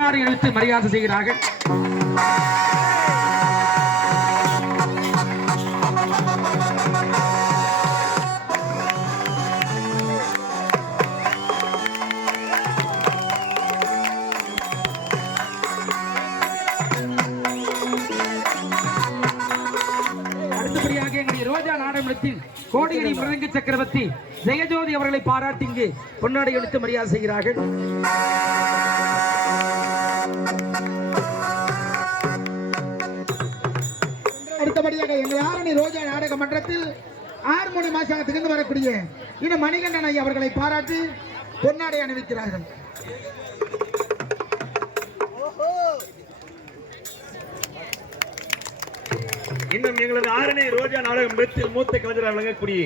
எழுத்து மரியாதை செய்கிறார்கள். அடுத்தபடியாக எங்களுடைய ரோஜா கோடியடி மிருதங்க சக்கரவர்த்தி ஜெயஜோதி அவர்களை பாராட்டி இங்கு பொன்னாடை எடுத்து மரியாதை செய்கிறார்கள். அடுத்தபடியாக எங்கள் ஆரணி ரோஜா நாடக மன்றத்தில் ஆறுமணி மாசாக திகழ்ந்து வரக்கூடிய இன்னும் மணிகண்டன் ஐயா அவர்களை பாராட்டி பொன்னாடை அணிவிக்கிறார்கள். இன்னும் எங்களது ஆரணி ரோஜா நாடகம் மெத்தில் மூத்த கலைஞர் வழங்கக்கூடிய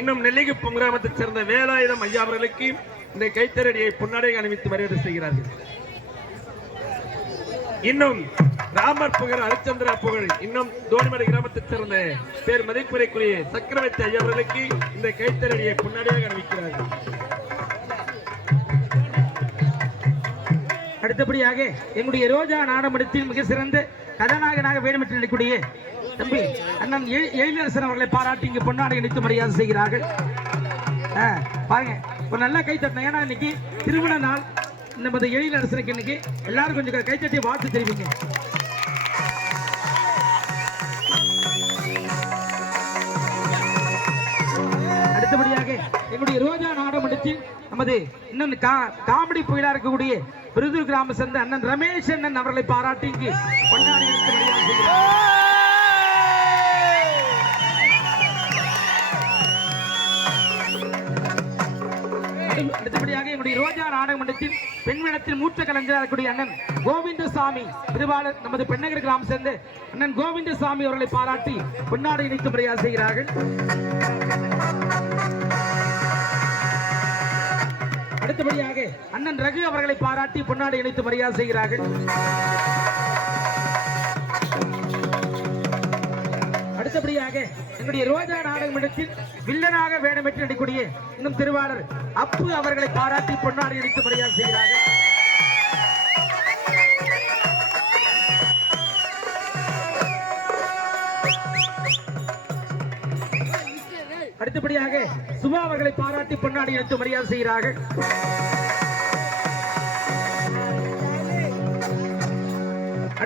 இன்னும் நெல்லிகுப்பம் கிராமத்தைச் சேர்ந்த வேலாயுதம் ஐயா அவர்களுக்கு இந்த கைத்தரடியை பொன்னாடை அணிவித்து மரியாதை செய்கிறார்கள். இன்னும் ராமர் புகழ் அரிச்சந்திரா புகழ். இன்னும் தோணிமலை கிராமத்தைச் சேர்ந்த பேர் மதிப்புரைக்குரிய சக்கரவர்த்தி ஐயா இந்த கைத்தறடியை பொன்னாடியாக அறிவிக்கிறார்கள் அடுத்தபடியாக எங்களுடைய ரோஜா நாடகத்தில் மிக சிறந்த கதாநாயகனாக வேடமிட்டு என்று தம்பி அண்ணன் எழிலரசன் அவர்களை பாராட்டி இங்கு பொன்னாடை நினைத்து மரியாதை செய்கிறார்கள். பாருங்க ஒரு நல்ல கை தட்டணும் ஏன்னா இன்னைக்கு திருமண நாள். நமது எழிலரசனுக்கு இன்னைக்கு எல்லாரும் கொஞ்சம் கைத்தட்டி வாழ்த்து தெரிவிங்க. அடுத்தபடியாக எங்களுடைய ரோஜா நாடகத்தில் நமது இன்னும் கா- காமெடி புயலா இருக்கக்கூடிய விருதூர் கிராம சேர்ந்த அண்ணன் ரமேஷ் அண்ணன் அவர்களை பாராட்டி இங்கு கொண்டாடி அடுத்தபடியாக என்னுடைய ரோஜா நாடக மன்றத்தில் பெண் மூத்த கலைஞராக இருக்கக்கூடிய அண்ணன் கோவிந்தசாமி திருவாளர் நமது பெண்ணகர் கிராமம் சேர்ந்த அண்ணன் கோவிந்தசாமி அவர்களை பாராட்டி பொன்னாடை இணைத்து முறையாக செய்கிறார்கள். அடுத்தபடியாக அண்ணன் ரகு அவர்களை பாராட்டி பொன்னாடை இணைத்து மரியாதை செய்கிறார்கள். அடுத்தபடியாக ரோஜா நாடக மன்றத்தில் வில்லனாக வேடமேற்று நடிக்கூடிய இன்னும் திருவாளர் அப்பு அவர்களை பாராட்டி பொன்னாடி அடித்து மரியாதை செய்கிறார்கள். அடுத்தபடியாக சுபா அவர்களை பாராட்டி பொன்னாடி அடித்து மரியாதை செய்கிறார்கள்.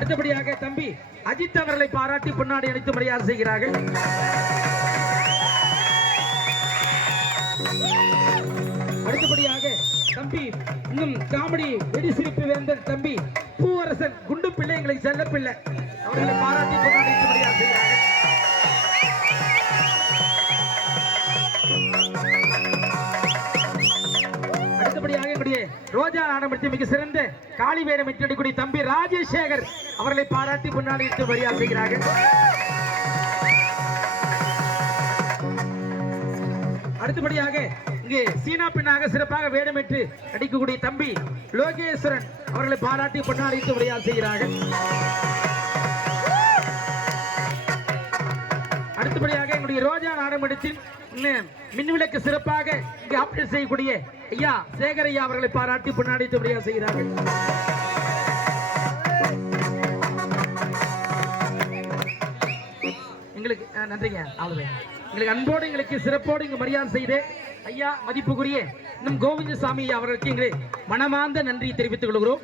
அடுத்தபடியாக தம்பி அஜித் அவர்களை பாராட்டி பின்னாடி அணித்து மரியாதை செய்கிறார்கள். அடுத்தபடியாக தம்பி இன்னும் காமெடி வெடி சிரிப்பு வேந்தன் தம்பி பூவரசன் குண்டு பிள்ளைங்களை செல்ல பிள்ளை. அவர்களை பாராட்டி பின்னாடி அணித்து மரியாதை செய்கிறார்கள். ரோஜா ரோஜா நாடகத்தில் மிக சிறந்த காளி வேடம் தம்பி ராஜசேகர் அவர்களை பாராட்டி முன்னாடி எடுத்து வரியா செய்கிறார்கள் அடுத்தபடியாக இங்கே சீனா பெண்ணாக சிறப்பாக வேடமிட்டு நடிக்கக்கூடிய தம்பி லோகேஸ்வரன் அவர்களை பாராட்டி பொன்னாடி எடுத்து மரியாதை செய்கிறார்கள் அடுத்தபடியாக என்னுடைய ரோஜா நாடகத்தில் மின்விளக்கு சிறப்பாக செய்யக்கூடிய ஐயா சேகர் ஐயா அவர்களை பாராட்டி பின்னாடி மரியாதை செய்கிறார்கள்? எங்களுக்கு நன்றிங்க அவ்வளவுதான் எங்களுக்கு அன்போடு எங்களுக்கு சிறப்போடு இங்கு மரியாதை செய்து ஐயா மதிப்புக்குரிய இன்னும் கோவிந்தசாமி அவர்களுக்கு எங்களை மனமார்ந்த நன்றி தெரிவித்துக் கொள்கிறோம்.